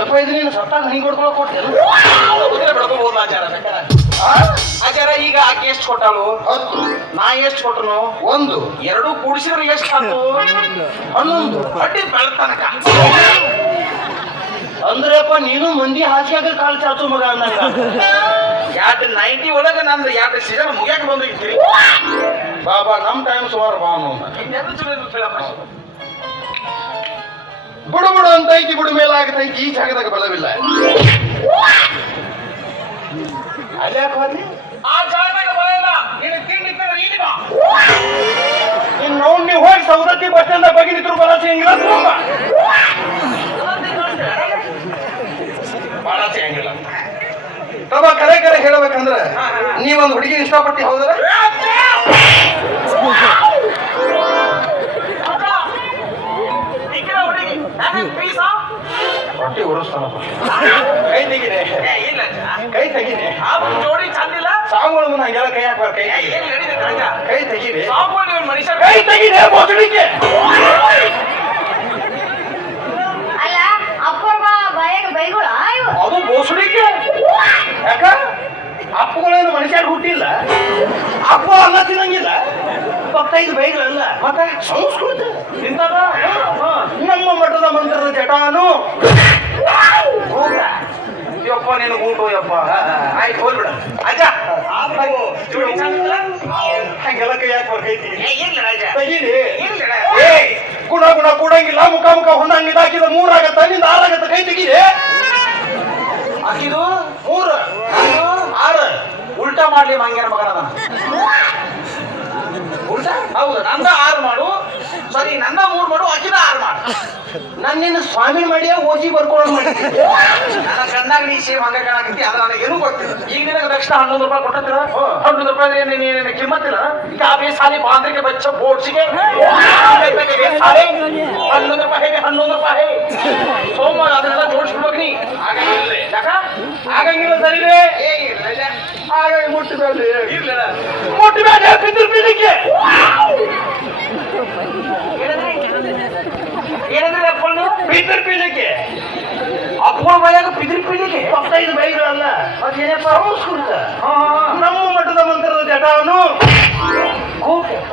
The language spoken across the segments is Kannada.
ಯಪ್ಪ ಇದು ನೀನು ಸತ್ತಾಗ ಹನಿ ಕೊಡ್ಕೊಳಕ್ ಕೊಟ್ಟೆ ಬೆಳ್ಕೋಬಹುದು ಆಚಾರ ಆಚಾರ. ಈಗ ಆಕೆ ಎಷ್ಟು ಕೊಟ್ಟಾಳು? 10. ನಾ ಎಷ್ಟು ಕೊಟ್ಟನು? 1. ಎರಡು ಕೂಡಿಸಿದ್ರೆ ಎಷ್ಟು ಆತು? 11. ಬಡ್ಡಿ ಬೆಳ್ತನಕ ಅಂದ್ರಪ್ಪ ನೀನು ಮಂದಿ ಹಾಸಿಯಾಗ ಕಾಲ್ ಚಾಚು ಮಗ ಅಂದಂಗ. 290 ಒಳಗೆ ನಂದು 2 ಸೀಸನ್ ಮುಗಿಯಾಕ ಬಂದಿರ್ತೀರಿ. ಬಾಬಾ ನಮ್ ಟೈಮ್ ಸುಮಾರು ಬಾ ಬುಡು ಬುಡು ಅಂತ ಐಕಿ ಬುಡು ಮೇಲಾಗತೈಕಿ ಈ ಜಾಗದಾಗ ಬಲವಿಲ್ಲ. ಅಲ್ಯಾಕ ಹೋದ್ನಿ? ಆ ಜಾಗದಾಗ ಬರಲ್ಲ. ನೀನು ತಿಂಡಿ ಇಲ್ಲಿ ಬಾ. ಇನ್ನು ನೀವು ಹೋಗಿ ಸೌದತ್ತಿ ಬಸ್ ಸ್ಟ್ಯಾಂಡ್ ಬಗ್ಗೆ ನಿಂತರು ಬರಸಿ ಹೆಂಗಿಲ್ಲ ಬಹಳ ಸಿಗಂಗಿಲ್ಲ. ತಮ್ಮ ಕರೆ ಕರೆ ಹೇಳಬೇಕಂದ್ರ ನೀವೊಂದು ಹುಡುಗಿ ಇಷ್ಟಪಟ್ಟಿ ಹೌದಲ್ಲ? ಹೊಟ್ಟಿ ಉರಿಸ್ತಾನಪ್ಪ. ಕೈ ತೆಗಿದೆ, ಕೈ ತೆಗಿದೆ. ಜೋಡಿ ಚಂದಿಲ್ಲ. ಸಾಂಗಳು ಮುಂದೆ ಹಂಗೆಲ್ಲ ಕೈ ಹಾಕ್ಬಾರ. ಕೈ ಕೈ ತೆಗಿದೆ, ಮನುಷ್ಯ ಕೈ ತೆಗಿದೆ ಬೋಸಡಿಕೆ. ಅಲ್ಲ ಅಪ್ಪ ಬಾಯಾಗ ಬೈಗಳ ಅದು ಬೋಸಡಿಕೆ. ಯಾಕ ಅಪ್ಪಗಳೇನು ಮನುಷ್ಯರು ಹುಟ್ಟಿಲ್ಲ, ಅಪ್ಪ ಅನ್ನ ತಿನ್ನಂಗಿಲ್ಲ, 25 ಬೈಗಳಲ್ಲ. ಮತ್ತೆ ಸಂಸ್ಕೃತ ಇಂಥದ ನಮ್ಮ ಮಠದ ಮಂತ್ರದ ಜಟಾನು. ಯಪ್ಪ ನೀನು ಊಟು ಯಪ್ಪ. ಆಯ್ತು ಹೋಗ್ಬಿಡ ಅಜ್ಜ. ಜೋಡಿ ಚಂದಿಲ್ಲ. ಹಂಗೆಲ್ಲ ಕೈ ಹಾಕ್ಬಾರ. ಕೈ ತೆಗಿದೆ, ತೆಗೀರಿ. ಏ ಗುಣ ಗುಣ ಕೂಡಂಗಿಲ್ಲ, ಮುಖ ಮುಖ ಹೊಂದಂಗಿಲ್ಲ. ಹಾಕಿದ 3 ಆಗತ್ತ, ನಿಂದ 6 ಆಗತ್ತ. ಕೈ ತೆಗೀರಿ. ಹಾಕಿದು 3 6 ಉಲ್ಟಾ ಮಾಡ್ಲಿ ಮಂಗ್ಯಾನ ಮಗನ ಉಲ್ಟಾ. ಹೌದು, ನಂದ 6 ಮಾಡು. ಸರಿ, ನಂದ 3 ಮಾಡು, ಹಾಕಿದ 6 ಮಾಡು. ನನ್ನಿನ್ನ ಸ್ವಾಮಿ ಮಾಡಿಯ ಓಜಿ ಬರ್ಕೊಳ್ಳೋದು ಮಾಡಿ. ನನ್ನ ಕಣ್ಣಾಗ ನೀ ಸೇಮ್ ಹಂಗ ಕಾಣಕತ್ತಿ. ಅದ ನನಗೆ ಏನೂ ಗೊತ್ತಿಲ್ಲ. ಈಗ ನಿನಗೆ ತಕ್ಷಣ 11 ರೂಪಾಯಿ ಕೊಟ್ಟಿರ. 11 ರೂಪಾಯಿ ನೀನು ಕಿಮ್ಮತ್ತಿಲ್ಲ. ಈಗ ಆ ಬೇಸಾಲಿ ಬಾಂದ್ರಿಗೆ ಬಚ್ಚ ಬೋಡ್ಸಿಗೆ 11 ರೂಪಾಯಿ 11 ರೂಪಾಯಿ ಸೋಮ ಅದನ್ನೆಲ್ಲ ಜೋಡಿಸ್ಬಿಡ್ಬೇಕು ನೀ. ಆಗಂಗಿಲ್ಲ. ಯಾಕ ಆಗಂಗಿಲ್ಲ? ಸರಿಲೇ ಹಾಗಾಗಿ ಮುಟ್ಟಿದಲ್ಲಿ ಇರ್ಲಿಲ್ಲ. ಮುಟ್ಟಿಬೇಡ ಬಿದ್ದು ಬೀಳಿಕೆ. ಏನಂದ್ರೆ ಅಪ್ಪಣ್ಣು ಬಿದ್ದರ್ ಬೀಳಿಕೆ. ಅಪ್ಪಳ ಮನೆಯಾಗ ಪಿದ್ರಿ ಪೀಳಿಗೆ 25 ಬೈಗಳಲ್ಲ. ಅದೇನಪ್ಪ ಸಂಸ್ಕೃತ ನಮ್ಮ ಮಠದ ಮಂತ್ರದ ಜಟಾನು. ಕೂಟಪ್ಪ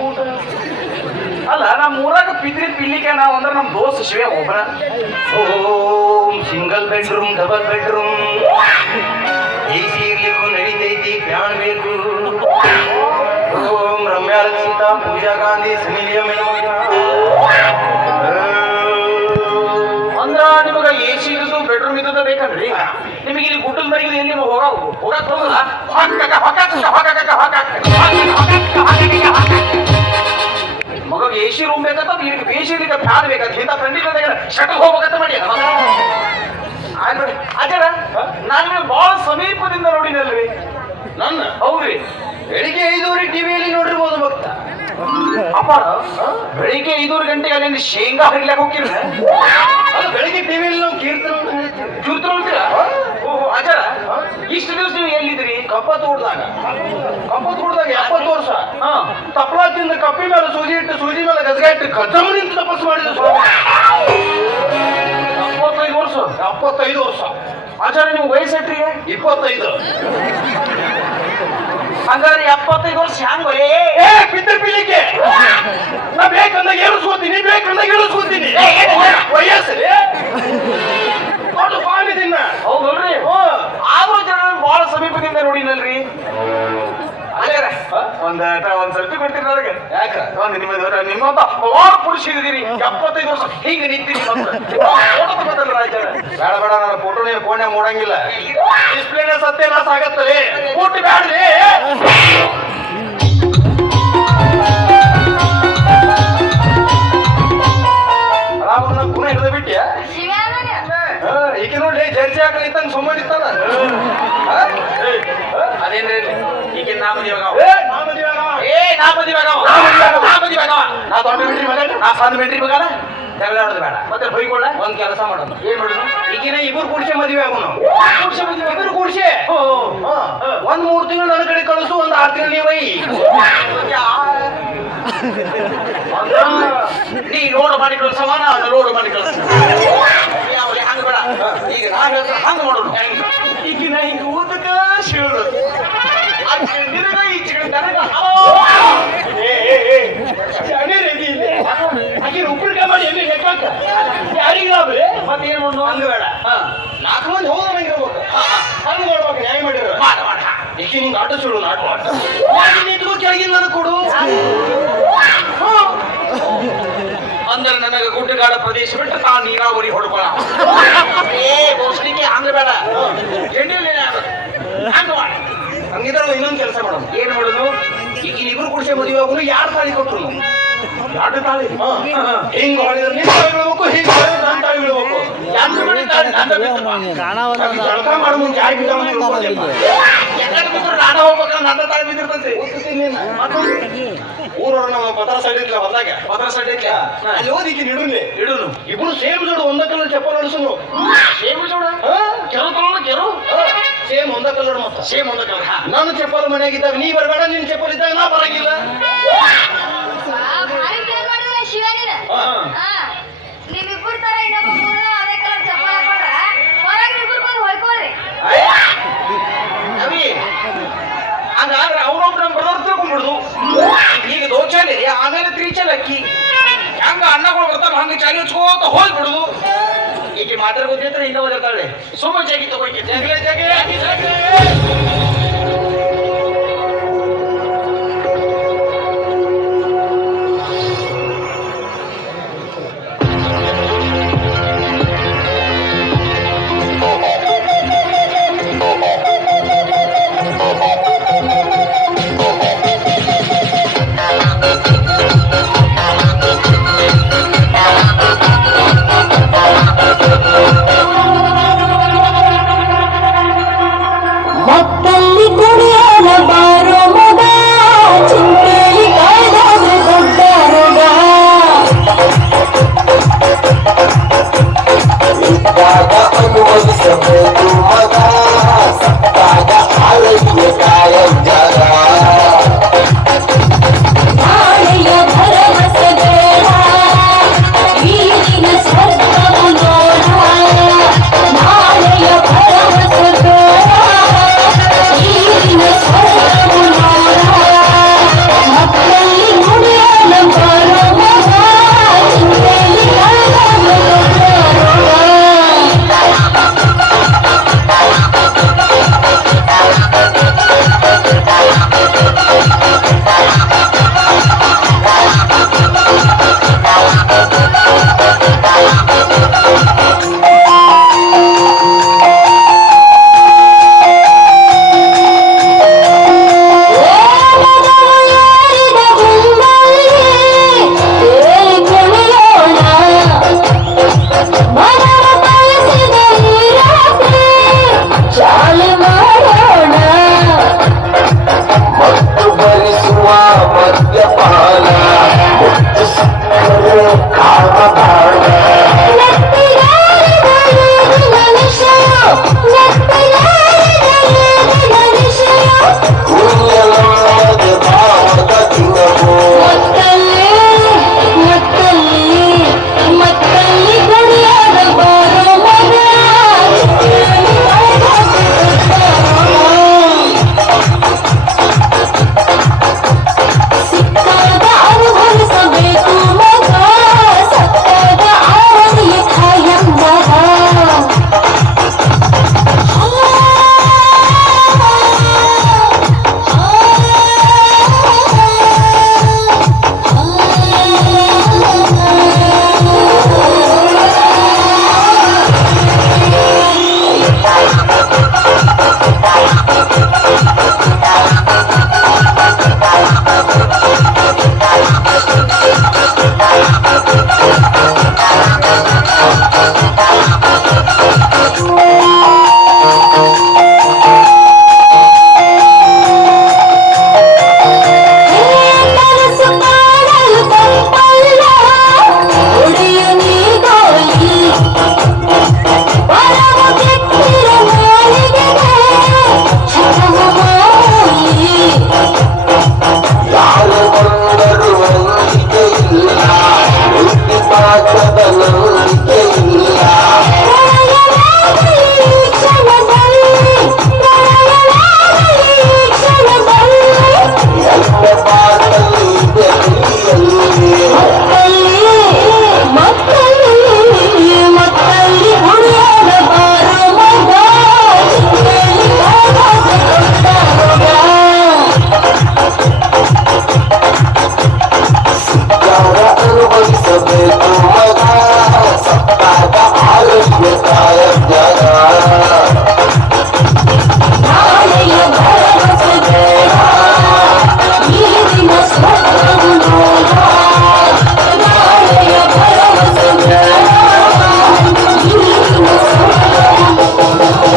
ಕೂಟ ಅಲ್ಲ. ನಮ್ಮ ಊರಾಗ ಪಿದ್ರಿ ಪಿಲ್ಲಿಗೆ ನಾವು ಅಂದ್ರೆ ನಮ್ಮ ದೋಸ್ತ ಶಿವ ಒಬ್ಬರ. ಓಂ single bedroom, double bedroom, AC ಇರ್ಲಿಕ್ಕೂ ನಡೀತೈತಿ, ಫ್ಯಾನ್ ಬೇಕು. ಓಂ ರಮ್ಯಾ ರಕ್ಷಿತಾ, ಪೂಜಾ ಗಾಂಧಿ, ಸುನಿಲಿಯ ಅಂದ್ರ ನಿಮಗ AC ಇದ್ದು ಬೆಡ್ರೂಮ್ ಇದ್ದದ ಬೇಕಂದ್ರಿ. ನಿಮಗೆ ಇಲ್ಲಿ ಗುಡ್ಡದ ಮರಿಗಿದ ಎಲ್ಲಿ ಹೋಗಕ್ ಹೋಗಲ್ಲ. ಮಗ AC ರೂಮ್ ಬೇಕಂತ ನಿನಗೆ ಬೇಸಿ ಫ್ಯಾನ್ ಬೇಕಂತ ಇಂಥ ಖಂಡಿತ ಶಟಲ್ ಹೋಗ್ಬೇಕಂತ ಮಾಡಿ ಆಚಾರ. ನಾನು ನಿಮಗೆ ಬಹಳ ಸಮೀಪದಿಂದ ನೋಡಿನಲ್ರಿ. ನನ್ನ ಹೌದ್ರಿ. ಬೆಳಿಗ್ಗೆ 5:30 ಟಿವಿಯಲ್ಲಿ ನೋಡಿರ್ಬೋದು ಭಕ್ತ. ಅಪ್ಪ ಬೆಳಿಗ್ಗೆ 5 ಗಂಟೆಗೆ ಅಲ್ಲಿ ಶೇಂಗಾ ಹರಿಲಾಕ ಹೋಗಿರ. ಅದು ಬೆಳಿಗ್ಗೆ ಟಿವಿಯಲ್ಲಿ ನಾವು ಕೀರ್ತನ ಕಿರ್ತನ ಅಂತೀರ? ಓಹೋ ಆಚಾರ, ಇಷ್ಟು ದಿವಸ ನೀವು ಎಲ್ಲಿದ್ರಿ? ಕಪ್ಪತ್ತು ಹೊಡ್ದಾಗ 70 ವರ್ಷ ತಪ್ಪಲ ತಿಂದ ಕಪ್ಪಿ ಮೇಲೆ ಸೂಜಿ ಇಟ್ಟು, ಸೂಜಿ ಮೇಲೆ ಗಜಗ ಇಟ್ಟು ಗಜಮ ನಿಂತು ತಪಸ್ಸು ಮಾಡಿದ ಸ್ವಾಮಿ. 75 ವರ್ಷ. 75 ವರ್ಷ. ಆಚಾರ ನೀವು ವಯಸ್ಸೆಟ್ರಿ? 25. ಹಂಗಾದ್ರೆ 75 ವರ್ಷ ಹ್ಯಾಂಗ ಬರೇ? ಬಿದ್ದ ಪೀಳಿಗೆ. ನಾ ಬೇಕಂದಾಗ ಏಳಿಸ್ಕೋತೀನಿ, ಬೇಕಂದಾಗ ಇಳಿಸ್ಕೋತೀನಿ. ವಯಸ್ಸಲ್ಲಿ ದೊಡ್ಡ ಸ್ವಾಮಿ ದಿನ. ಹೌದಲ್ರಿ? ಆದ್ರೂ ಜನ ಬಹಳ ಸಮೀಪದಿಂದ ನೋಡಿನಲ್ರಿ. ಆಚಾರ ಒಂದ್ ಸರ್ತಿ ಕೊಡ್ತೀರಿ ನನಗೆ. ಯಾಕ? ನಿಮ್ಮಂತ ಬಹಳ ಪುರುಷ ಇದ್ದೀರಿ. 75 ವರ್ಷ ಹೀಗೆ ನಿಂತೀರಿ. ಗೊತ್ತಲ್ಲ ಆಚಾರ? ಬೇಡ ಬೇಡ, ನನ್ನ ಫೋಟೋ ನೀವು ಫೋನ್ಯಾಗ ನೋಡಂಗಿಲ್ಲ. ಡಿಸ್ಪ್ಲೇನ ಸತ್ಯನಾಶ ಆಗತ್ತಲೆ. ಫೋಟೋ ಬ್ಯಾಡ್ರಿ. ರಾಮನ ಗುಣ ಹಿಡಿದ ಬಿಟ್ಟಿಯ. ಈಗ ನೋಡ್ಲಿ ಜರ್ಸಿ ಹಾಕಲಿ ಇತ್ತಂಗ ಸುಮ್ಮನೆ ಇತ್ತಲ್ಲ. ಅದೇನ್ರಿ ಈಗ ನಾ ಮದುವೆ ನಾ ದೊಡ್ಡ ಬಿಡ್ರಿ ಮಗ, ನಾ ಸಣ್ಣ ಬಿಡ್ರಿ ಮಗನ. ಜಗಳ ಆಡೋದು ಬೇಡ. ಮತ್ತೆ ಬೈಕೊಳ್ಳ. ಒಂದ್ ಕೆಲಸ ಮಾಡೋಣ. ಏನ್ ಮಾಡೋದು? ಈಗಿನ ಇಬ್ಬರು ಕೂಡ್ಸೆ ಮದುವೆ ಆಗೋಣ. ಇಬ್ಬರು ಕೂಡ್ಸೆ ಒಂದ್ 3 ತಿಂಗಳು ನನ್ನ ಕಡೆ ಕಳಿಸು, ಒಂದ್ 6 ತಿಂಗಳು ನೀವೈ. ನೀ ಲೋಡ್ ಮಾಡಿ ಕಳಿಸವ, ನಾನು ಲೋಡ್ ಮಾಡಿ ಕಳಿಸ. ಯಾಕೆ ಯಾರಿಗೆ ಲಾಭ ರೀ ಮತ್ತೇನ್ ಮಾಡು ಹಂಗ ಬೇಡ ಹಾ ನಾಲ್ಕು ಮಂದಿ ಹೋದ್ರೆ ನಂಗೆ ಇರ್ಬೇಕು ಹಂಗ ಮಾಡ್ಬೇಕು ನ್ಯಾಯ ಮಾಡಿರ ಮಾಡ ಮಾಡ ಏಕೆ ನಿಂಗೆ ಆಟ ಸುಡು ಆಟ ನಿಂತ್ಕೋ ಕೆಳಗಿನ ನನಗೆ ಕೊಡು ಅಂದ್ರೆ ನನಗೆ ಗುಡ್ಡಗಾಡ ಪ್ರದೇಶ ಬಿಟ್ಟು ತಾನು ನೀರಾವರಿ ಹೊಡ್ಕೊಳ ಏ ಬೋಸ್ಲಿಕ್ಕೆ ಹಂಗ ಬೇಡ ಎಣ್ಣೆಲಿ ಹಂಗ ಮಾಡ ಹಂಗಿದ್ರೆ ಇನ್ನೊಂದು ಕೆಲಸ ಮಾಡೋಣ ಏನ್ ಮಾಡುದು ಈಗ ಇಬ್ರು ಕುಡಿಸಿ ಮದುವೆ ಆಗೋನು ಯಾರು ತಾಳಿ ಕೊಟ್ರು ಎರಡು ತಾಳಿ ಹಿಂಗ್ ಹೊಳಿದ್ರೆ ನಿನ್ ತಾಳಿ ಬೀಳ್ಬೇಕು ಹಿಂಗ್ ಹೊಳಿದ್ರೆ ನನ್ನ ತಾಳಿ ಬೀಳ್ಬೇಕು ಯಾರು ಮಾಡಿ ತಾಳಿ ನಂದ ಬಿತ್ತು ಆಕಿ ಜಳಕ ಮಾಡೋ ಮುಂದೆ ಯಾರು ಬಿದ್ದಾವ ಯಾಕಂದ್ರೆ ಬಿದ್ರು ನಾಡ ಹೋಗ್ಬೇಕಂದ್ರೆ ನಂದ ತಾಳಿ ಬಿದ್ದಿರ್ತೈತಿ ಊರವ್ರ ನಮ್ಮ ಪತ್ರ ಸೈಡ್ ಇದ್ಲ ಹೊಲ್ದಾಗ ಪತ್ರ ಸಡ್ಡೆ ಅಲ್ಲಿ ಓದಿಕ್ಕೆ ನಿಡುನ್ಲಿ ಇಡುನು ಇಬ್ರು ಸೇಮ್ ಜೋಡು ಒಂದ ಕಲರ್ ಚಪ್ಪಲ್ ಹೊಡ್ಸುನು ಸೇಮ್ ಜೋಡ ಕೆರು ತಗೊಳ್ಳೋಣ ಕೆರು ಸೇಮ್ ಒಂದ ಕಲರ್ ಮತ್ತ ಸೇಮ್ ಒಂದ ಕಲರ್ ನನ್ನ ಚಪ್ಪಲ್ ಮನೆಯಾಗಿದ್ದಾಗ ನೀ ಬರಬೇಡ ನಿನ್ ಚಪ್ಪಲ್ ಇದ್ದಾಗ ನಾ ಬರಂಗಿಲ್ಲ ಭಾರಿ ಪ್ಲಾನ್ ಮಾಡಿದ್ರೆ ಶಿವ ನೀನು ನೀವಿಬ್ಬರು ತರ ಇನ್ನೊಬ್ಬ ಮೂರನ ಅದೇ ಕಲರ್ ಚಪ್ಪಲ್ ಹಾಕೊಂಡ್ರ ಹೊರಗೆ ಇಬ್ಬರು ಬಂದು ಹೊಯ್ಕೋರಿ ಅವಿ ಹಂಗಾದ್ರೆ ಅವ್ರೊಬ್ರು ನಮ್ ಬರೋರು ತಿಳ್ಕೊಂಡ್ಬಿಡುದು ಈಗ ದೋಚಾಲಿ ಆಮೇಲೆ ತ್ರೀಚಲ್ ಅಕ್ಕಿ ಹೆಂಗ ಅಣ್ಣಗಳು ಬರ್ತಾವ ಹಂಗ ಚಾಲಿ ಹಚ್ಕೋತ ಹೋಗ್ಬಿಡುದು ಈಗ ಮಾತ್ರ ಗೊತ್ತಿದ್ರೆ ಹಿಂದೆ ಓದಿರ್ತಾಳೆ ಸುಮ್ಮ ಜಾಗಿ ತಗೋಕೆ ಜಗಲೇ ಜಗಲೇ ಮಕ್ಕಲ್ಲಿ ಕುಡಿಯಲು ಬಾರೋ ಮಗ ಚಿಂತೆಲಿ ಕಾಯ್ದಾದ್ರೆ ದೊಡ್ಡ ರೋಗ ಇದ್ದಾಗ ಅನುಭವಿಸಬೇಕು ಮಗ